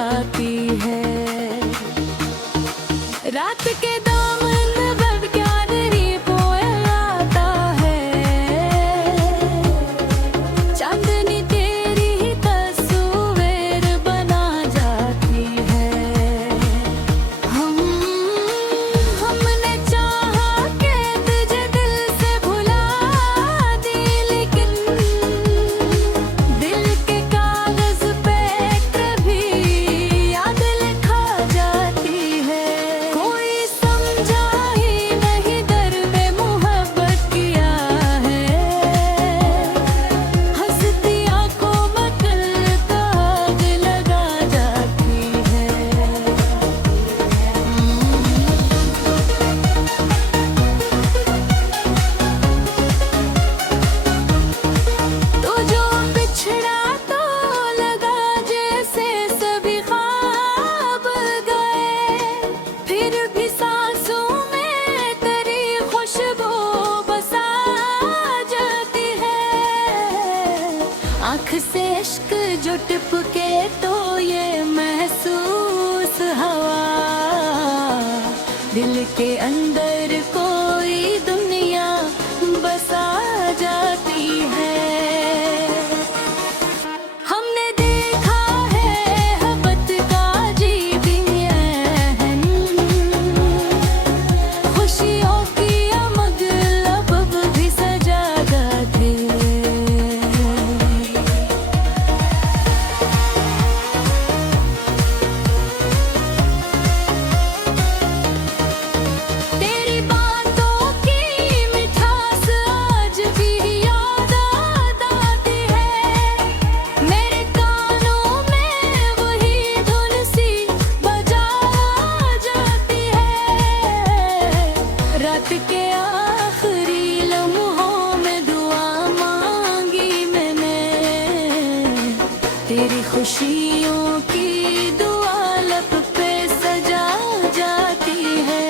जाती है। रात के दामन में क्या नहीं बोया आता है, चांदनी तेरी ही तस्वीर बना जाती है। हमने चाहा कि तुझे दिल से भुला दी, लेकिन दिल के कागज पे कभी याद लिखा जाती है। कोई समझा ही नहीं दर्द मोहब्बत किया है, हंसती आंखों में कल दाग लगा जाती है। तो जो बिछड़ा तो लगा जैसे सभी ख्वाब गए, फिर भी सांसों में तेरी खुशबू बसा जाती है। आँख से इश्क जो टिपके तो ये महसूस हवा, दिल के अंदर कोई दुनिया बसा जाती है। हमने देखा है मोहब्बत का जीवन, खुशियों की आमद लब भी सजा जाते। तेरी बातों की मिठास आज भी याद आती है, मेरे कानों में वही धुन सी बजा जाती है। रात के आखिरी लम्हों में दुआ मांगी मैंने, तेरी खुशियों की दुआ लब पे सजा जाती है।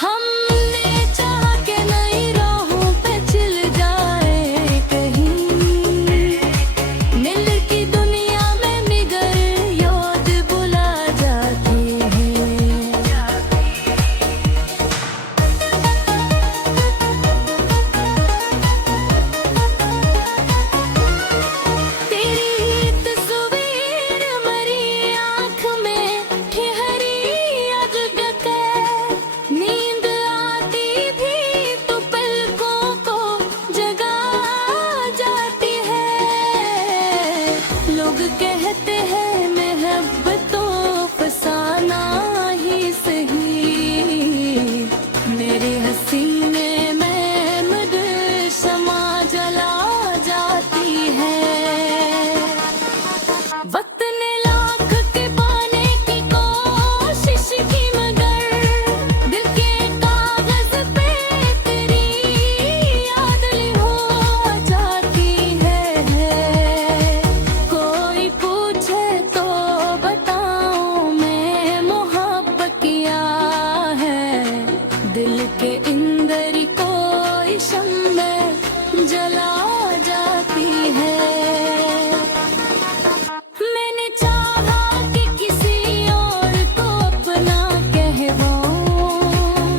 हमने चाहा कि नई राहों पे चल जाए कहीं, नील की दुनिया में निगर याद बुला जाती है। तेरी तस्वीर मरी आँख में ठहरी आग डके, नींद आती भी तो पलकों को जगा जाती है। लोग कहते हैं मोहब्बतों फसाना ही सही, मेरे हसीने में मुझे समा जला जाती है। वक्त ने लाख के पाने की कोशिश की, मगर दिल के कागज पे तेरी याद हो जाती है। कोई पूछे तो बताऊं मैं मोहब्बत किया है, दिल के अंदर कोई शम्मे जला जाती है। मैंने चाहा कि किसी और को अपना कहवाऊं,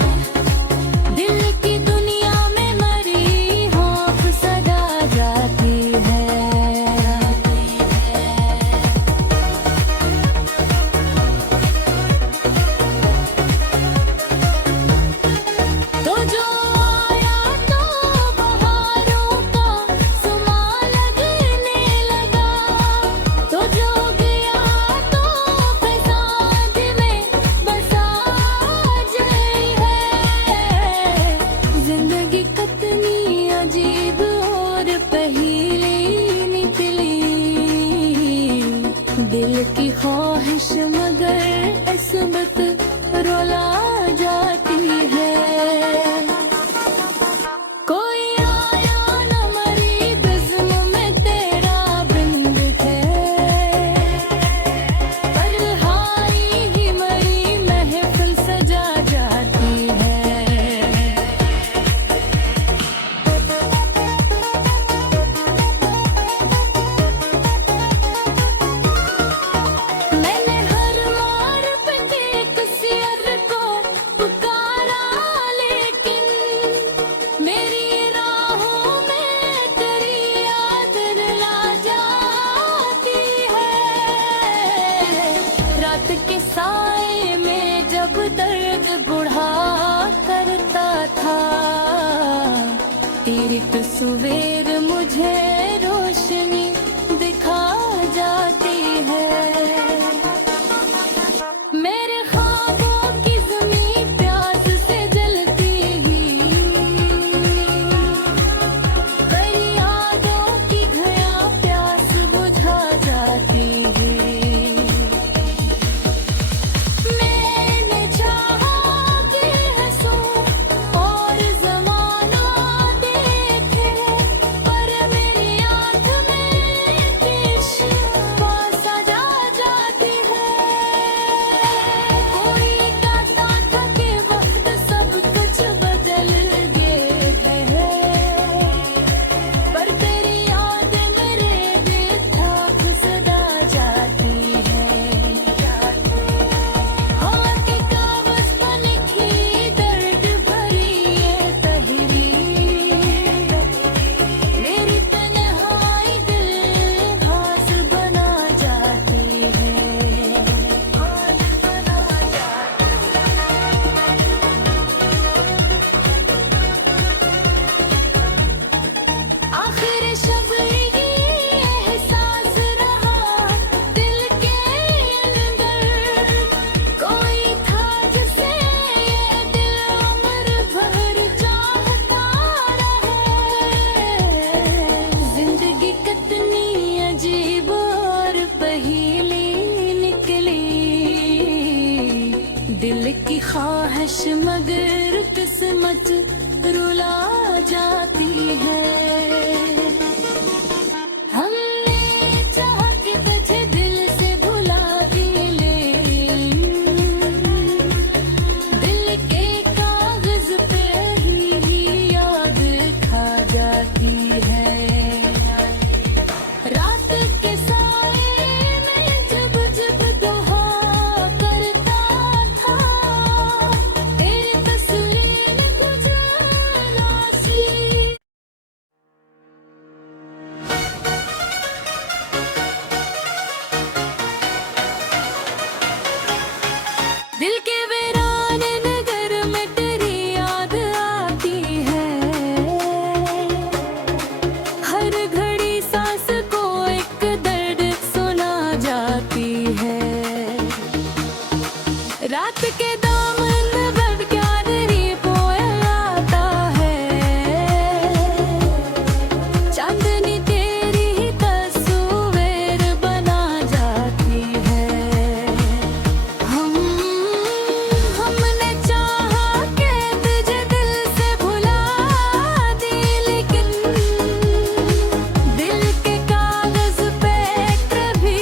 दिल की दुनिया में मरी खौफ सदा जाती है। तो जो आया तो बहारों का सुमा लगने लगा, तो जो गया तो फसाद में बसा जाई है। जिंदगी कितनी अजीब और पहेली निकली, दिल की ख्वाहिश मगर किस्मत रुला जाती है। कोई आया न मरी बज़्म में तेरा बिंद थे, पर हाई ही मरी महफिल सजा जाती है। तस्वीर मुझे रोशनी दिखा जाती है। मेरे ख्वाबों की ज़मीं प्यास से जलती हुई, पर यादों की घया प्यास बुझा जाती है। मैंने चाहा कि हंसूं और ज़माना देखे, पर मेरी आँख में पेश पास आ जाती है। कोई कहता था कि वक्त सब कुछ बदल दे है, पर तेरी याद मेरे दिल थाक सदा जाती है। हवा के कागज पर लिखी दर्द भरी ये तहरीर, मेरी तन्हाई दिल घास बना जाती है। आखिर शब ये एहसास रहा दिल के अंदर, कोई था जिसे ये दिल उम्र भर चाहता रहे। जिंदगी कितनी अजीब और पहेली निकली, दिल की ख्वाहिश मगर किस्मत रुला जाती है। हमने चाहा कि तुझे दिल से भुला भी ले, दिल के कागज पे ही याद खा जाती है। रात के साए में जब जब दुआ करता था, तेरी तस्वीर गुजरा सी। दिल के वीराने नगर में तेरी याद आती है, हर घड़ी सांस को एक दर्द सुना जाती है। रात के दामन पर प्यारी कोयल आता है, चांदनी तेरी ही तस्वीर बना जाती है। हमने चाहा कि तुझे दिल से भुला दी, लेकिन दिल के कागज पे कभी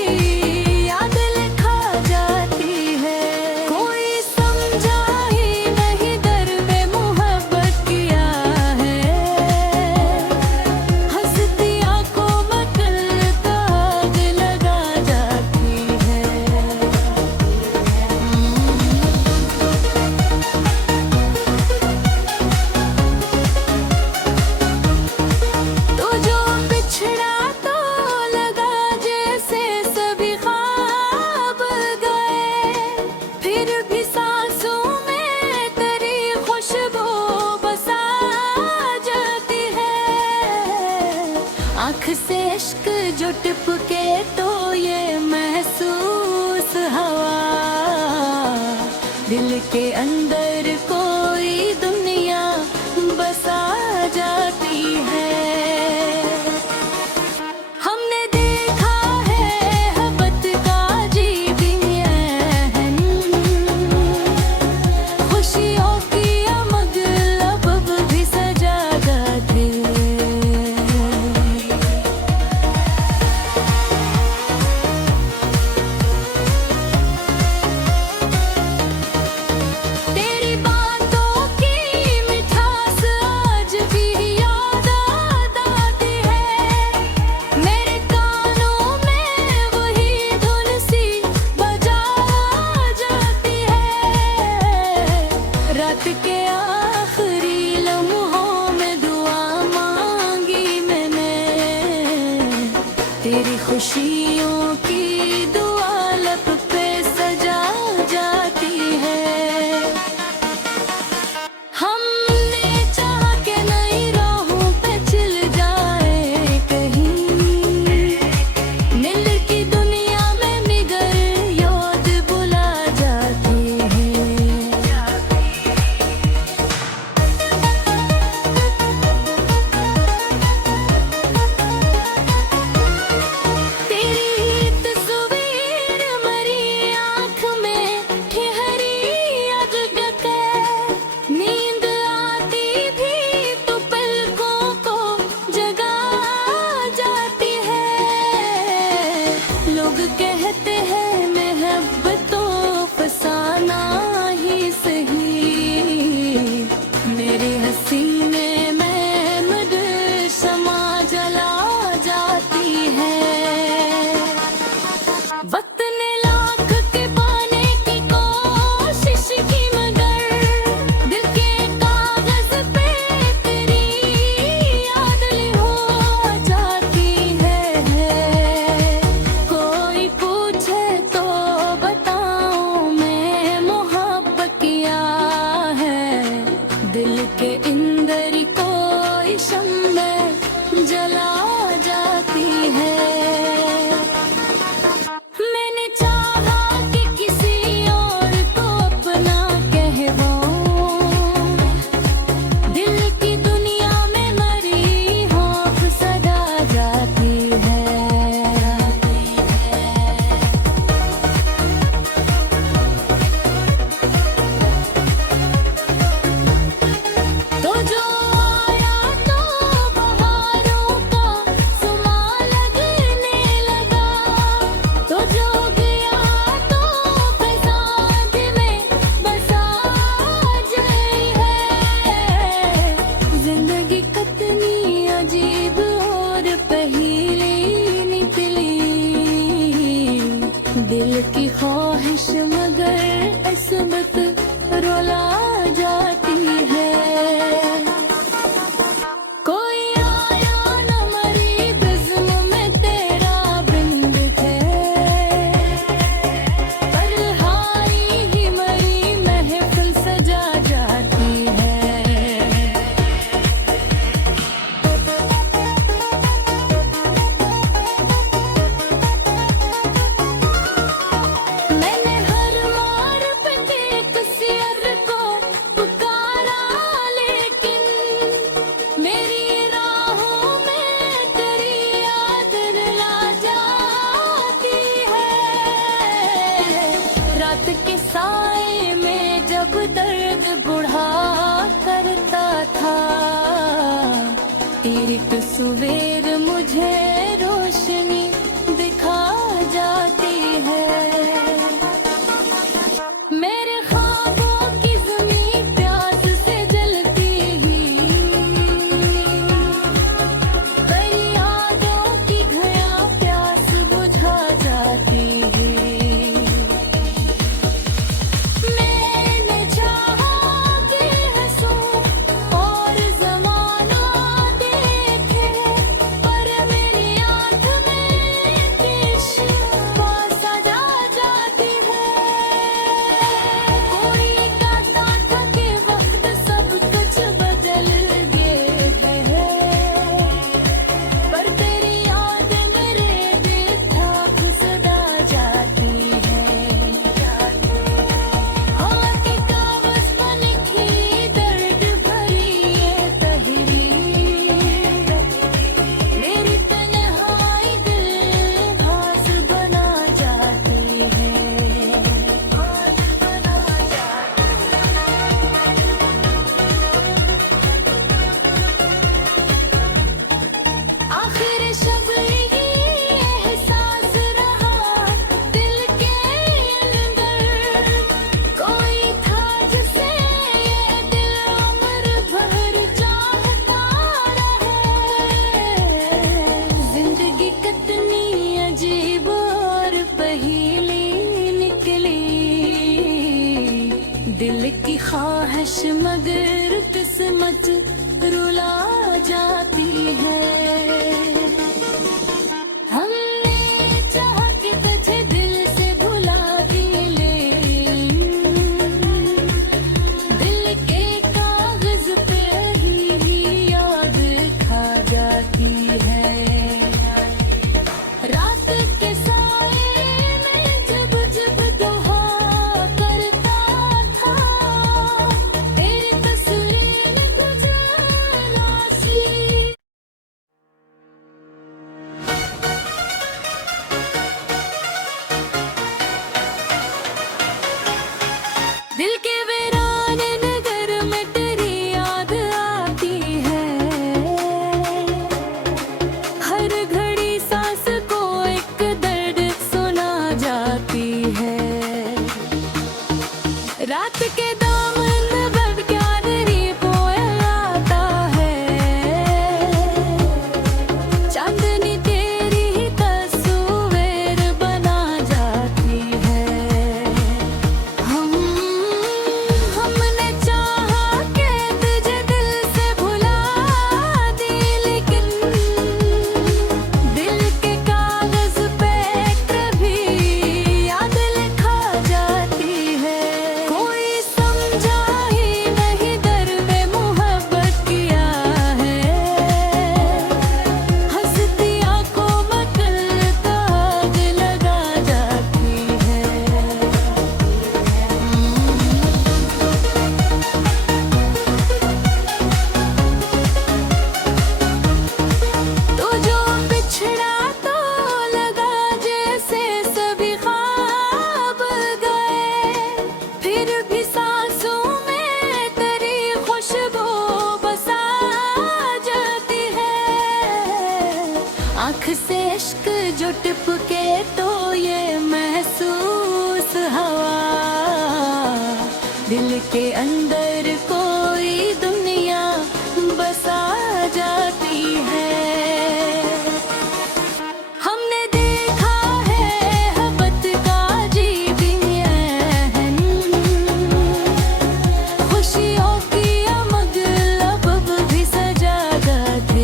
याद लिखा जाती है। कोई समझा ही नहीं दर्द मोहब्बत किया है, हंसती आंखों में कल दाग लगा जाती है। तो जो बिछड़ा तो लगा जैसे सभी ख्वाब गए, फिर भी सांसों में तेरी खुशबू बसा जाती है। आँख से इश्क जो टिपके तो ये महसूस हवा, दिल के अंदर कोई दुनिया बसा जाती है। हमने देखा है मोहब्बत का जीवी एहन, खुशियों की आमद लब भी सजा जाते। तेरे कहते हैं मोहब्बत तो फसाना ही सही, मेरे हसीने में मुझे समा जला जाती है। वक्त ने लाख के पाने की कोशिश की मगर दिल के कागज पे तेरी याद हो जाती है। कोई पूछे तो बताऊं मैं मोहब्बत किया है, दिल के अंदर कोई शम्मे जला जाती है। मैंने चाहा कि किसी और को अपना कहवाऊं, दिल की दुनिया में मरी होफ सदा जाती है। तो जो आया तो बहारों का सुमा लगने लगा, तो जो गया तो फसाद में बसा जाई है। जिंदगी कितनी अजीब और पहेली निकली, दिल की ख्वाहिश मगर किस्मत रुला जाती है। कोई आया न मरी बिज़्म में तेरा बिंद थे, पर हाई ही मरी महफिल सजा जाती है। मैंने हर मोड़ पे एक सियर को पुकारा, लेकिन मेरी राहों में तेरी याद रुला जाती है। रात के साए में जब दर्द बुढ़ा करता था, तेरी तस्वीर मुझे रोशनी दिखा जाती है। मेरे ख्वाबों की ज़मीं प्यास से जलती ही, पर यादों की घया प्यास बुझा जाती है। मैंने चाहा कि हंसूं और ज़माना देखे, रात के दामन में प्यार ही बोया आता है चांदनी तेरी ही तस्वीर बना जाती है हमने चाहा कि तुझे दिल से भुला दी लेकिन दिल के कागज पे कभी याद लिखा जाती है कोई समझा ही नहीं दर्द मोहब्बत किया है हंसती आंखों में कल दाग लगा जाती है तो जो बिछड़ा तो लगा जैसे सभी ख्वाब गए फिर भी सांसों में तेरी खुशबू बसा जाती है आँख से इश्क जो टिपके तो ये महसूस हवा दिल के अंदर कोई दुनिया बसा जाती है हमने देखा है मोहब्बत का जीवन खुशियों की अमद लब भी सजा जाते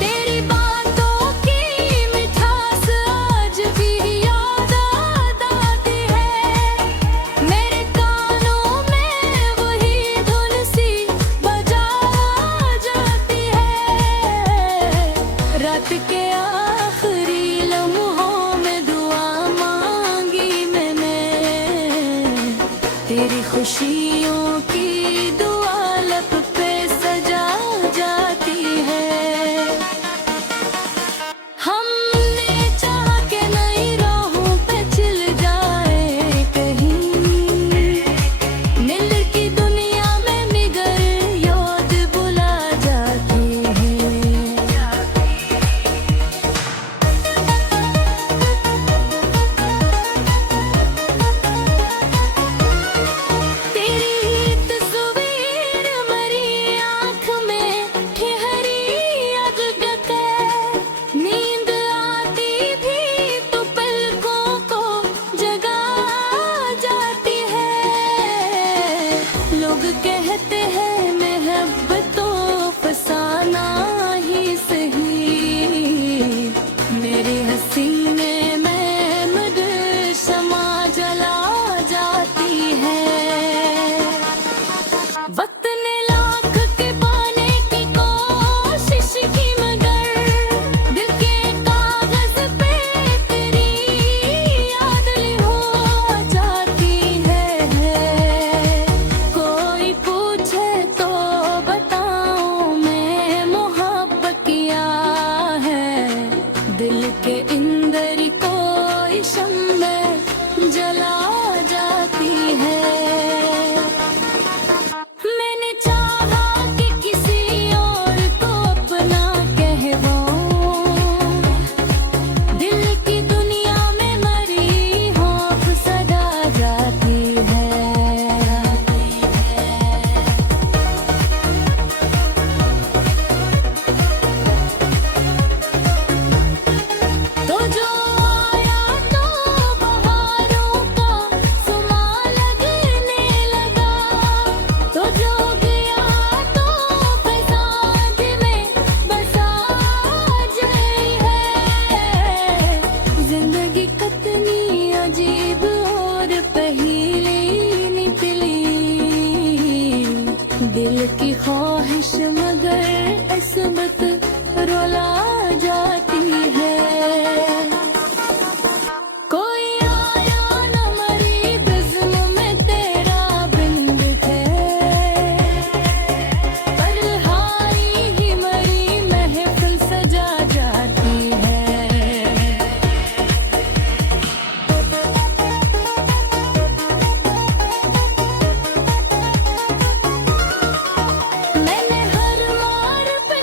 तेरी बातों की मिठास आज भी याद आती है मेरे कानों में वही धुन सी बजा जाती है रात के आखिरी लम्हों में दुआ मांगी मैंने तेरी खुशियों की दुआ लब पे सजा जाती है हमने चाहा कि नई राहों पे चल जाए कहीं नील की दुनिया में निगर याद बुला जाती है तेरी तस्वीर मरी आँख में ठहरी अग के नींद आती भी तो पलकों को जगा जाती है लोग कहते हैं मोहब्बतों फसाना ही सही मेरे हसीने में मगर समा जला जाती है वक्त ने लाख के पाने की कोशिश की मगर दिल के कागज पे तेरी याद हो जाती है कोई पूछे तो बताऊं मैं मोहब्बत किया है दिल के अंदर कोई शम्मे जला जाती है मैंने चाहा कि किसी और को अपना कहवाऊं दिल की दुनिया में मरी होफ सदा जाती है तो जो आया तो बहारों का सुमा लगने लगा तो जो गया तो फसाद में बसा जाए है जिंदगी कितनी अजीब और पहेली निकली दिल की ख्वाहिश मगर किस्मत रुला जाती है कोई आया न मरी बिज़्म में तेरा बिंद थे पर हारी ही मरी महफिल सजा जाती है मैंने हर मार पे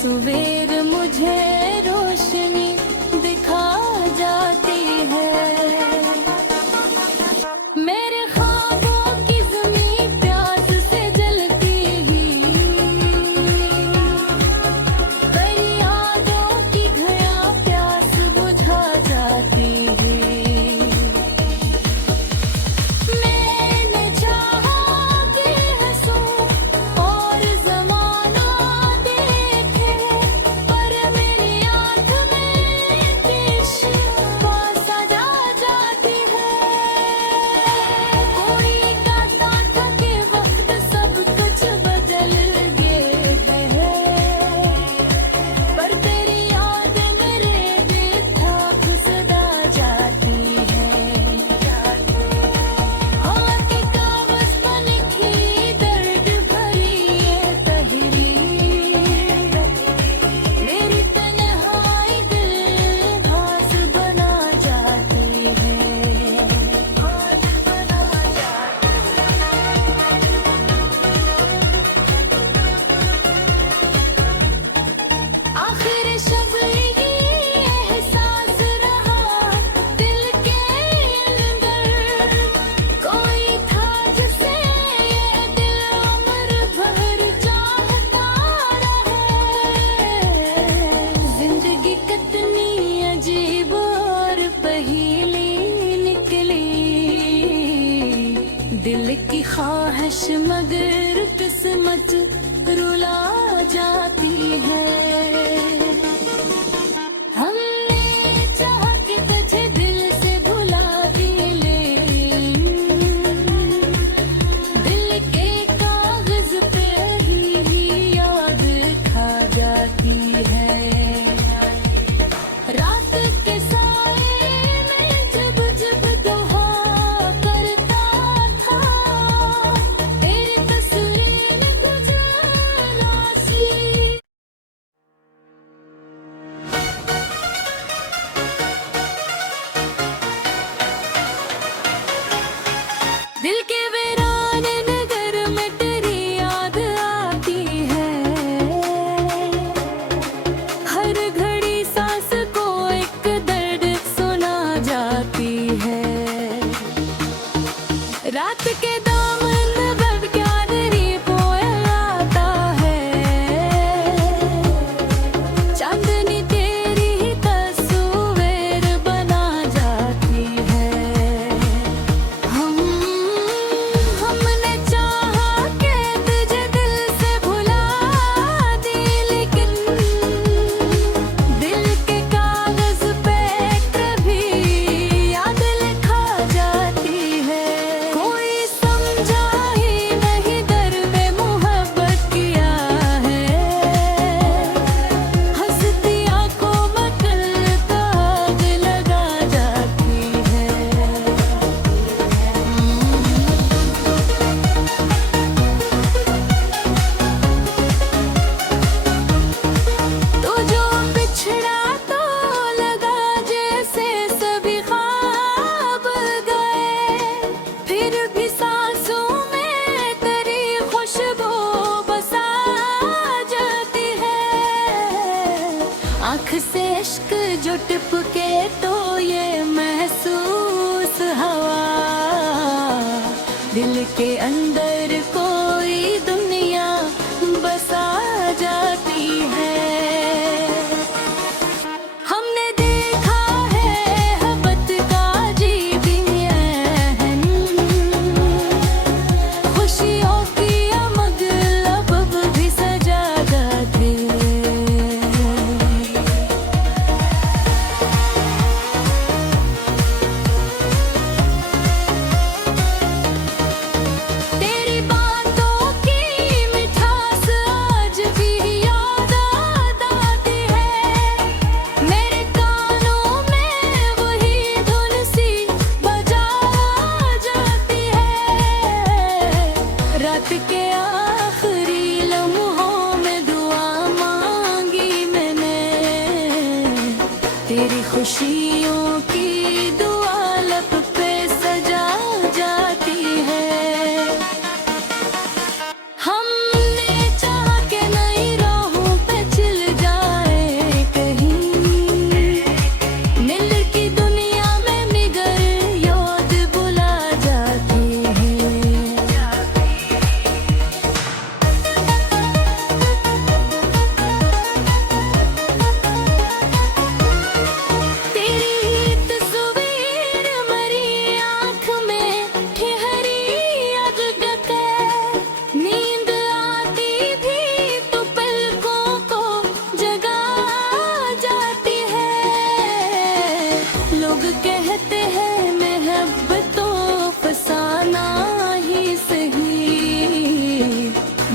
तस्वीर मुझे रोशनी दिखा जाती है। मेरे ख्वाबों की ज़मीं प्यास से जलती हुई, तेरी यादों की घया प्यास बुझा जाती है। मैंने चाहा कि हंसूं और ज़माना देखे, पर मेरी आँख में इश्क पास आ जाती है। कोई कहता था कि वक्त सब कुछ बदल गए है, पर तेरी याद मेरे दिल थाक सदा जाती है। हवा के कागज पर लिखी दर्द भरी ये तहरीर, मेरी तन्हाई दिल घास बना जाती है। आखिर शब ये एहसास रहा दिल के अंदर, कोई था जिसे ये दिल उम्र भर चाहता रहे। जिंदगी कितनी अजीब और पहेली निकली, दिल की ख्वाहिश मगर किस्मत रुला जाती है। हमने चाहा कि तुझे दिल से भुला भी ले, दिल के कागज पे ही याद खा जाती है। रात के साए में जब जब दुआ करता था, तेरी तस्वीर गुजारा सी। दिल के वीराने नगर में तेरी याद आती है, हर घड़ी सांस को एक दर्द सुना जाती है। रात के दामन पर क्यारी कोयल आता है, चांदनी तेरी ही तस्वीर बना जाती है। हमने चाहा कि तुझे दिल से भुला दी, लेकिन दिल के कागज पे कभी याद लिखा जाती है। कोई समझा ही नहीं दर्द मोहब्बत किया है, हंसती आंखों में कल दाग लगा जाती है। तो जो बिछड़ा तो लगा जैसे सभी ख्वाब गए, फिर भी सांसों में तेरी खुशबू बसा जाती है। आँख से इश्क जो टिपके तो ये महसूस हवा, दिल के अंदर कोई दुनिया बसा जाती है। हमने देखा है मोहब्बत का अजीब एहन, खुशियों की आमद लब भी सजा जाते। तेरे कहते हैं मोहब्बतों फसाना ही सही,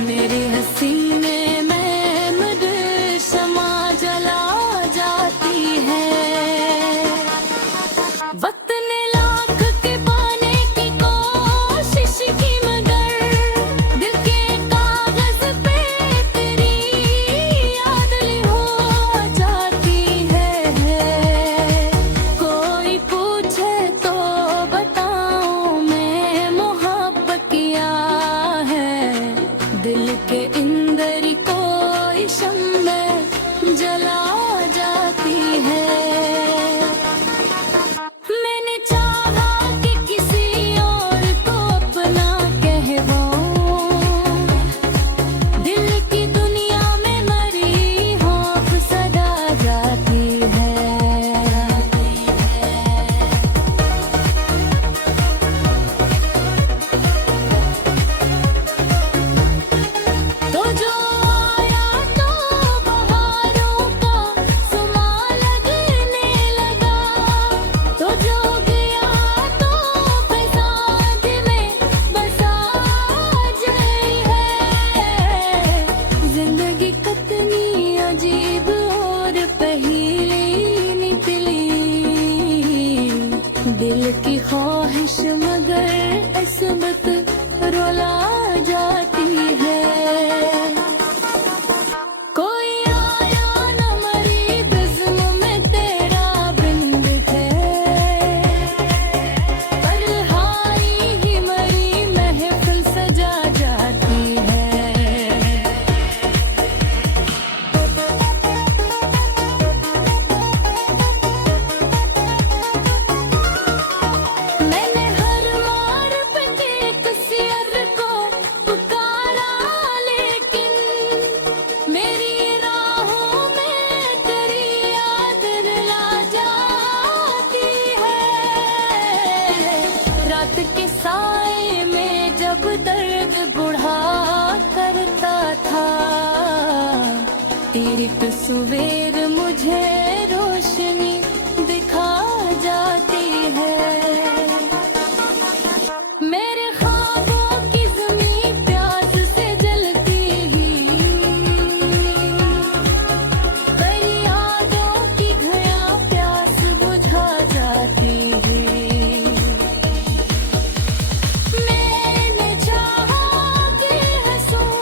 मेरे हसीने में मगर शमा जला जाती है। वक्त ने लाख के पाने की कोशिश की मगर दिल के कागज पे तेरी याद हो जाती है। कोई पूछे तो बताऊं मैं मोहब्बत किया है, दिल के अंदर कोई शम्मे जला जाती है। मैंने चाहा कि किसी और को अपना कहवाऊं, दिल की दुनिया में मरी होप सदा जाती है। तो जो आया तो बहारों का सुमा लगने लगा, तो जो गया तो फसाद में बसा जाई है। जिंदगी कितनी अजीब और पहेली निकली, दिल की ख्वाहिश मगर किस्मत रुला जाती है। कोई आया न मरी बज़्म में तेरा बिंद थे, पर हाई ही मरी महफिल सजा जाती है। मैंने हर मार पे एक सियर को पुकारा, लेकिन मेरी राहों में तेरी याद रुला जाती है। रात के साए में जब दर्द बुढ़ा करता था, तेरी तस्वीर मुझे रोशनी दिखा जाती है। मेरे ख्वाबों की ज़मीं प्यास से जलती ही, पर यादों की घया प्यास बुझा जाती है। मैंने चाहा कि हंसूं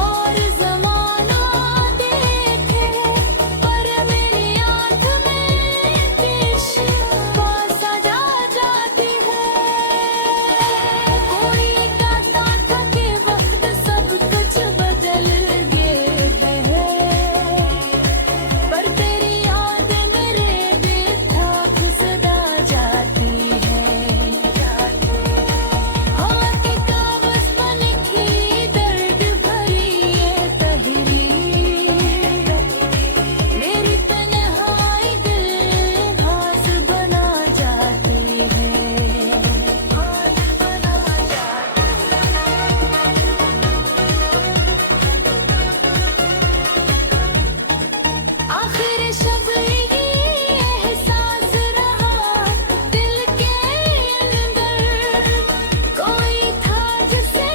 और ज़माना देखे, पर मेरी आँख में पेश पास जा जाती है। कोई कहता था कि वक्त सब कुछ बदल गए है, पर तेरी याद मेरे बेखौफ सदा जाती है। हवा के कागज पर लिखी दर्द भरी ये तहरीर, मेरी तन्हाई दिल घास बना जाती है। आखिर शब ये एहसास रहा दिल के अंदर, कोई था जिसे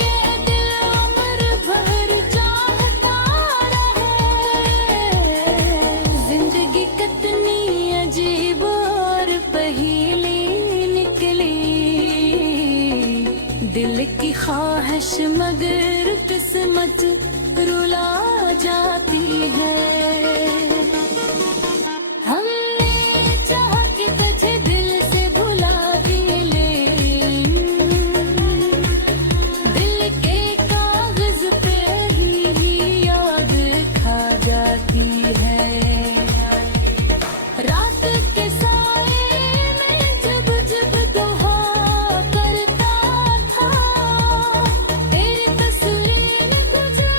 ये दिल उम्र भर चाहता रहे। जिंदगी कितनी अजीब और पहेली निकली, दिल की ख्वाहिश मगर किस्मत रुला जाती है। हमने चाहा कि तुझे दिल से भुला भी ले, दिल के कागज पे ही याद खा जाती है। रात के साए में जब जब दुआ करता था, तेरी तस्वीर गुजर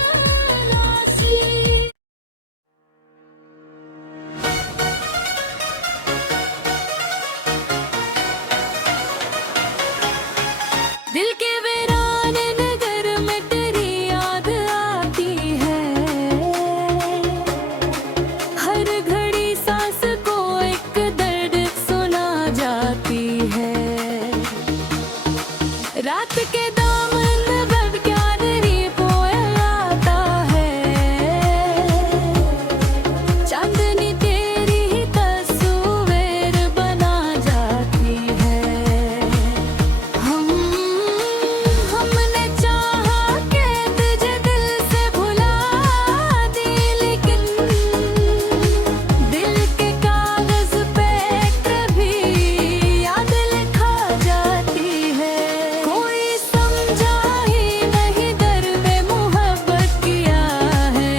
रात के दामन में क्या नहीं बोया आता है, चांदनी तेरी ही तस्वीर बना जाती है। हमने चाहा कि तुझे दिल से भुला दी, लेकिन दिल के कागज पे कभी याद लिखा जाती है। कोई समझा ही नहीं दर्द मोहब्बत किया है,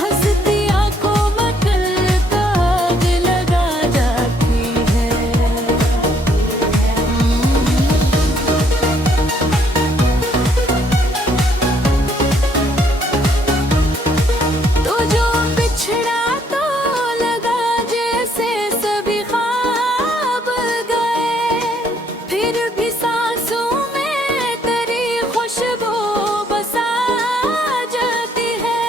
हंसती आंखों में कल का आग लगा जाती है। तो जो बिछड़ा तो लगा जैसे सभी ख्वाब गए, फिर भी सांसों में तेरी खुशबू बसा जाती है।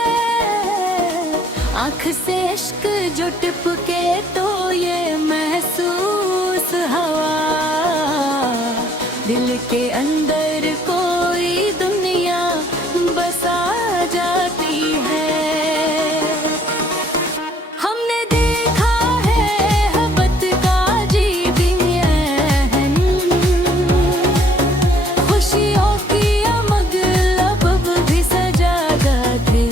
आँख से इश्क जो टिपके तो ये महसूस हवा, दिल के अंदर कोई दुनिया बसा जाती है। हमने देखा है मोहब्बत का अजीब एहन, खुशियों की अमद लब भी सजा जाते।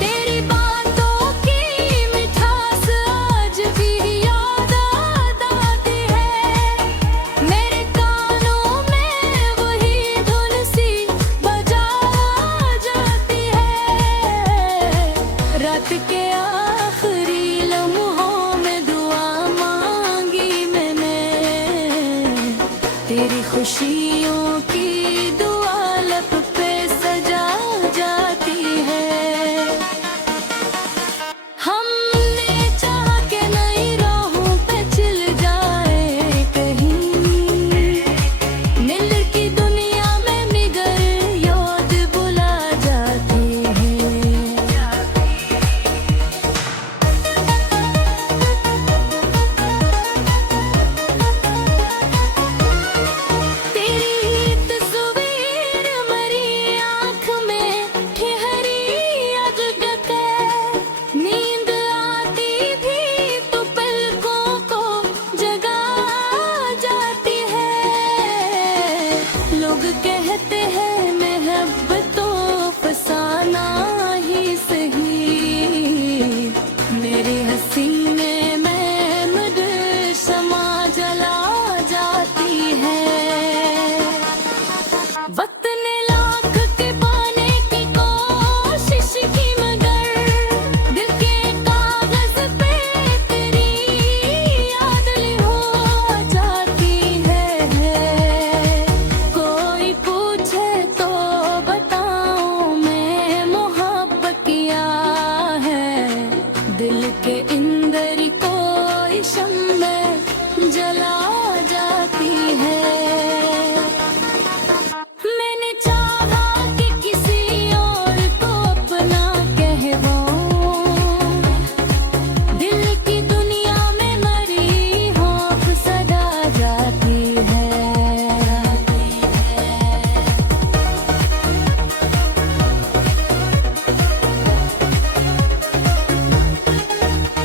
तेरी बातों की मिठास आज भी याद आती है, मेरे कानों में वही धुन सी बजा जाती है। रात के आखिरी लम्हों में दुआ मांगी मैंने, तेरी खुशियों की दुआ लब पे सजा जाती है। हमने चाहा कि नई राहों पे चल जाए कहीं, नील की दुनिया में निगर याद बुला जाती है। तेरी तस्वीर मरी आँख में ठहरी आग डके, नींद आती भी तो पलकों को जगा जाती है। लोग कहते हैं मोहब्बतों फसाना ही सही, मेरे हसीने में मुझे समा जला जाती है। वक्त ने लाख के पाने की कोशिश की, मगर दिल के कागज पे तेरी याद हो जाती है। कोई पूछे तो बताऊं मैं मोहब्बत किया है, दिल के अंदर कोई शम्मे जला जाती है। मैंने चाहा कि किसी और को अपना कहवाऊं, दिल की दुनिया में मरी होफ सदा जाती है।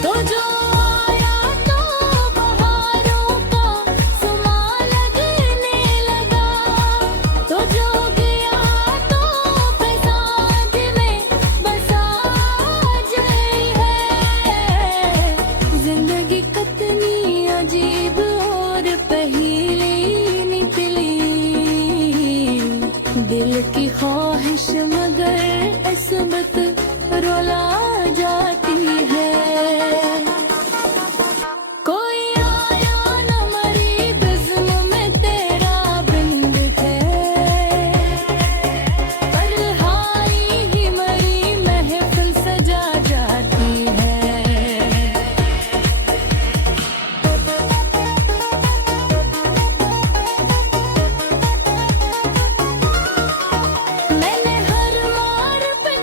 तो जो आया तो बहारों का सुमा लगने लगा, तो जो गया तो फसाद में बसा जाए है। जिंदगी कितनी अजीब और पहेली निकली, दिल की ख्वाहिश मगर किस्मत रुला जाती है। कोई आया न मरी बज़्म में तेरा बिंद थे, पर हाई ही मरी महफिल सजा जाती है। मैंने हर मोड़ पे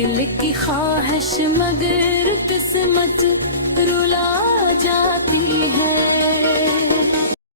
दिल की ख्वाहिश मगर किस्मत रुला जाती